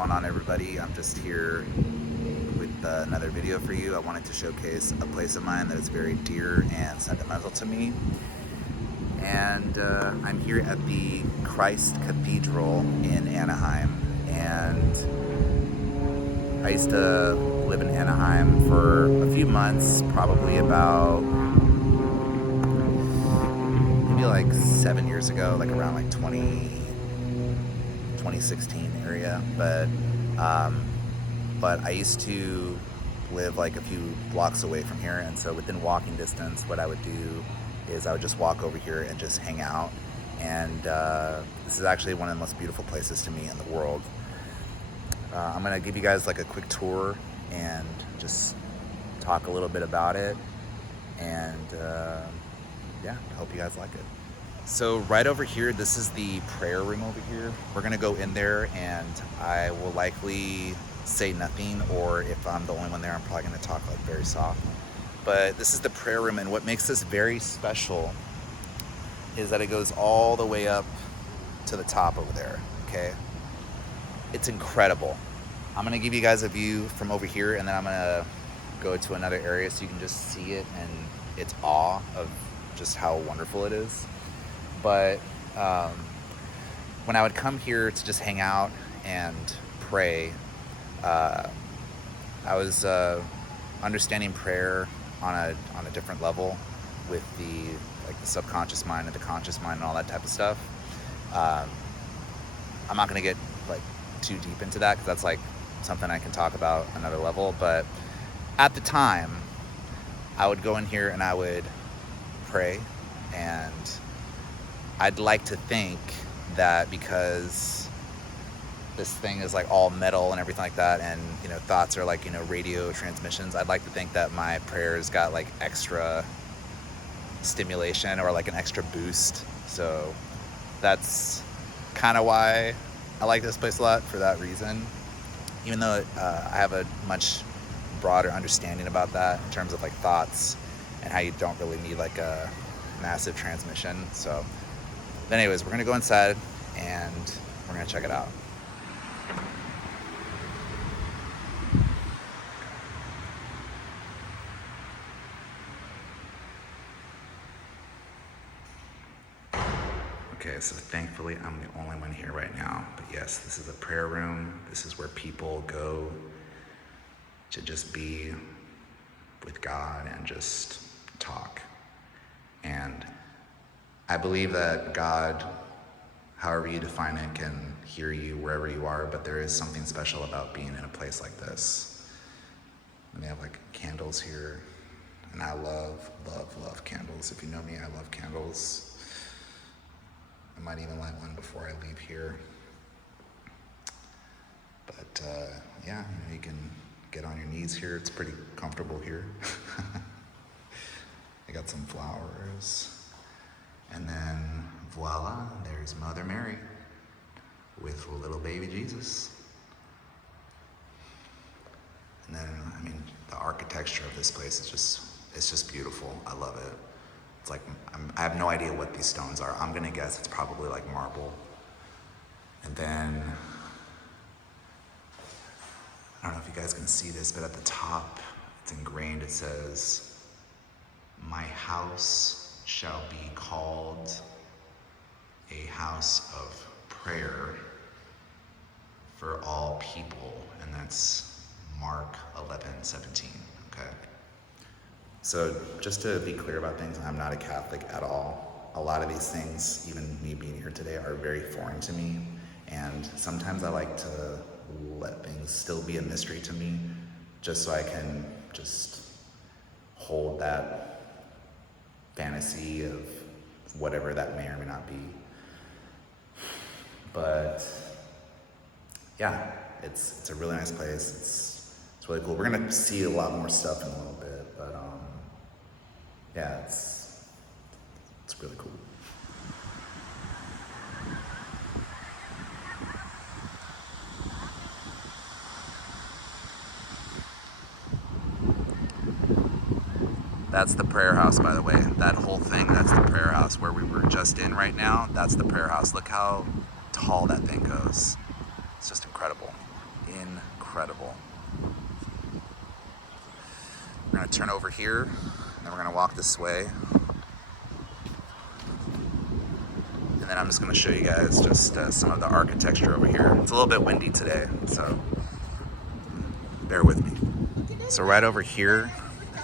going on, everybody? I'm just here with another video for you. I wanted to showcase a place of mine that is very dear and sentimental to me. And I'm here at the Christ Cathedral in Anaheim. And I used to live in Anaheim for a few months, probably about maybe like 7 years ago, like around like 2016 area. But I used to live like a few blocks away from here, and so within walking distance, what I would do is I would just walk over here and just hang out. And this is actually one of the most beautiful places to me in the world. I'm gonna give you guys like a quick tour and just talk a little bit about it, and yeah, I hope you guys like it. So right over here, this is the prayer room over here. We're gonna go in there, and I will likely say nothing, or if I'm the only one there, I'm probably gonna talk like very soft. But this is the prayer room, and what makes this very special is that it goes all the way up to the top over there, okay? It's incredible. I'm gonna give you guys a view from over here, and then I'm gonna go to another area so you can just see it and its awe of just how wonderful it is. But when I would come here to just hang out and pray, I was understanding prayer on a different level, with the subconscious mind and the conscious mind and all that type of stuff. I'm not gonna get like too deep into that because that's like something I can talk about another level. But at the time, I would go in here and I would pray, and I'd like to think that because this thing is like all metal and everything like that, and thoughts are like radio transmissions, I'd like to think that my prayers got like extra stimulation or like an extra boost. So that's kind of why I like this place a lot, for that reason, even though I have a much broader understanding about that in terms of like thoughts and how you don't really need like a massive transmission. So but anyways, we're gonna go inside and we're gonna check it out. Okay, so thankfully I'm the only one here right now. But yes, this is a prayer room. This is where people go to just be with God and just talk. And I believe that God, however you define it, can hear you wherever you are, but there is something special about being in a place like this. And they have like candles here, and I love, love, love candles. If you know me, I love candles. I might even light one before I leave here. But yeah, you can get on your knees here. It's pretty comfortable here. I got some flowers. And then voila, there's Mother Mary with little baby Jesus. And then, I mean, the architecture of this place is it's just beautiful. I love it. It's like, I have no idea what these stones are. I'm gonna guess it's probably like marble. And then, I don't know if you guys can see this, but at the top, it's ingrained, it says, "My house shall be called a house of prayer for all people," and that's Mark 11:17, okay? So just to be clear about things, I'm not a Catholic at all. A lot of these things, even me being here today, are very foreign to me, and sometimes I like to let things still be a mystery to me, just so I can just hold that fantasy of whatever that may or may not be. But yeah, it's a really nice place. It's really cool. We're gonna see a lot more stuff in a little bit, but yeah, it's really cool. That's the prayer house, by the way. That whole thing, that's the prayer house where we were just in right now. That's the prayer house. Look how tall that thing goes. It's just incredible. incredible. We're gonna turn over here, and then we're gonna walk this way. And then I'm just gonna show you guys just some of the architecture over here. It's a little bit windy today, so bear with me. So right over here,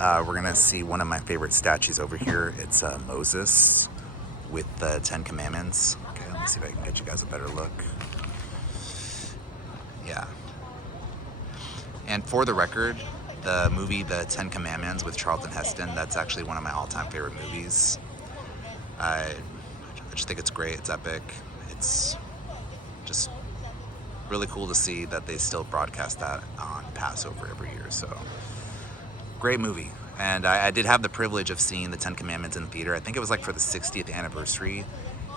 we're gonna see one of my favorite statues over here. It's Moses with the 10 Commandments. Okay, let me see if I can get you guys a better look. Yeah. And for the record, the movie The 10 Commandments with Charlton Heston, that's actually one of my all-time favorite movies. I just think it's great, it's epic. It's just really cool to see that they still broadcast that on Passover every year. So, great movie. And I did have the privilege of seeing The 10 Commandments in the theater. I think it was like for the 60th anniversary,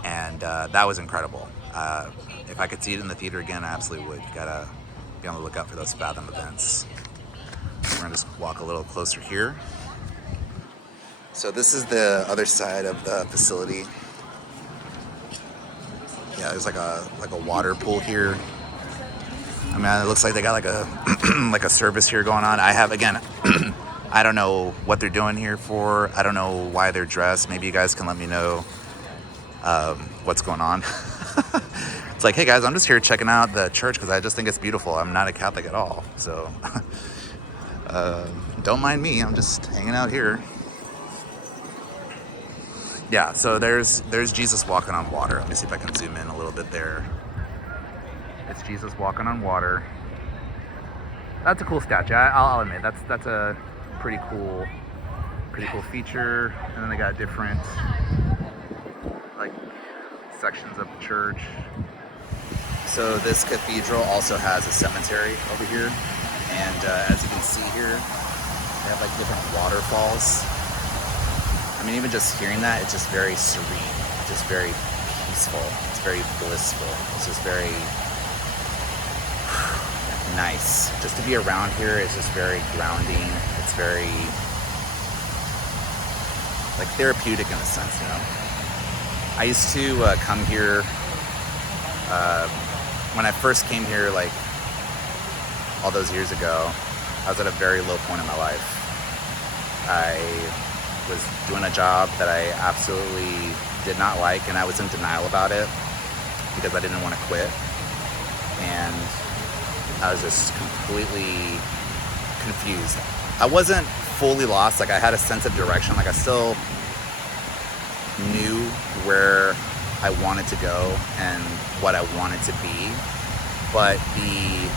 and that was incredible. If I could see it in the theater again, I absolutely would. You gotta be on the lookout for those Fathom events. We're gonna just walk a little closer here. So this is the other side of the facility. Yeah, there's like a water pool here. I mean, it looks like they got like a like a service here going on. I have, again, I don't know what they're doing here for. I don't know why they're dressed. Maybe you guys can let me know what's going on. It's like, hey guys, I'm just here checking out the church because I just think it's beautiful. I'm not a Catholic at all, so don't mind me. I'm just hanging out here. Yeah, so there's Jesus walking on water. Let me see if I can zoom in a little bit there. It's Jesus walking on water. That's a cool statue. I'll admit that's a pretty cool feature. And then they got different like sections of the church. So this cathedral also has a cemetery over here, and as you can see here, they have like different waterfalls. I mean, even just hearing that, it's just very serene, just very peaceful. It's very blissful. It's just very nice. Just to be around here is just very grounding. It's very like therapeutic in a sense, you know. I used to come here when I first came here, like all those years ago. I was at a very low point in my life. I was doing a job that I absolutely did not like, and I was in denial about it because I didn't want to quit. And I was just completely confused. I wasn't fully lost. Like, I had a sense of direction. Like, I still knew where I wanted to go and what I wanted to be, but the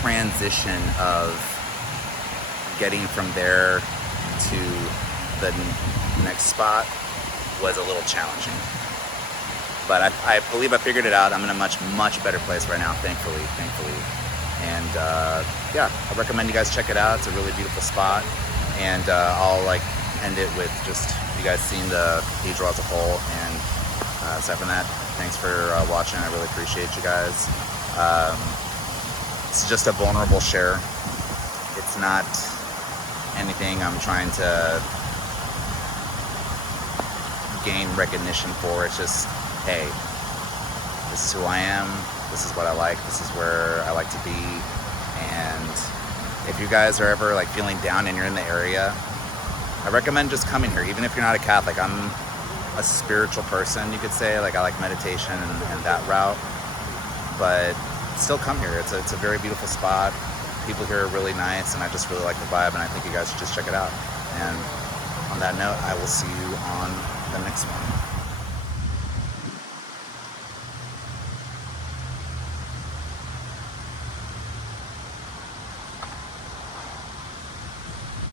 transition of getting from there to the next spot was a little challenging. But I believe I figured it out. I'm in a much better place right now, thankfully. And yeah, I recommend you guys check it out. It's a really beautiful spot. And I'll like end it with just you guys seeing the cathedral as a whole. And aside from that, thanks for watching. I really appreciate you guys. It's just a vulnerable share. It's not anything I'm trying to gain recognition for. It's just, hey, this is who I am, this is what I like, this is where I like to be. And if you guys are ever like feeling down and you're in the area, I recommend just coming here, even if you're not a Catholic. I'm a spiritual person, you could say. Like, I like meditation and that route, but still come here. It's a very beautiful spot. People here are really nice, and I just really like the vibe, and I think you guys should just check it out. And on that note, I will see you on the next one.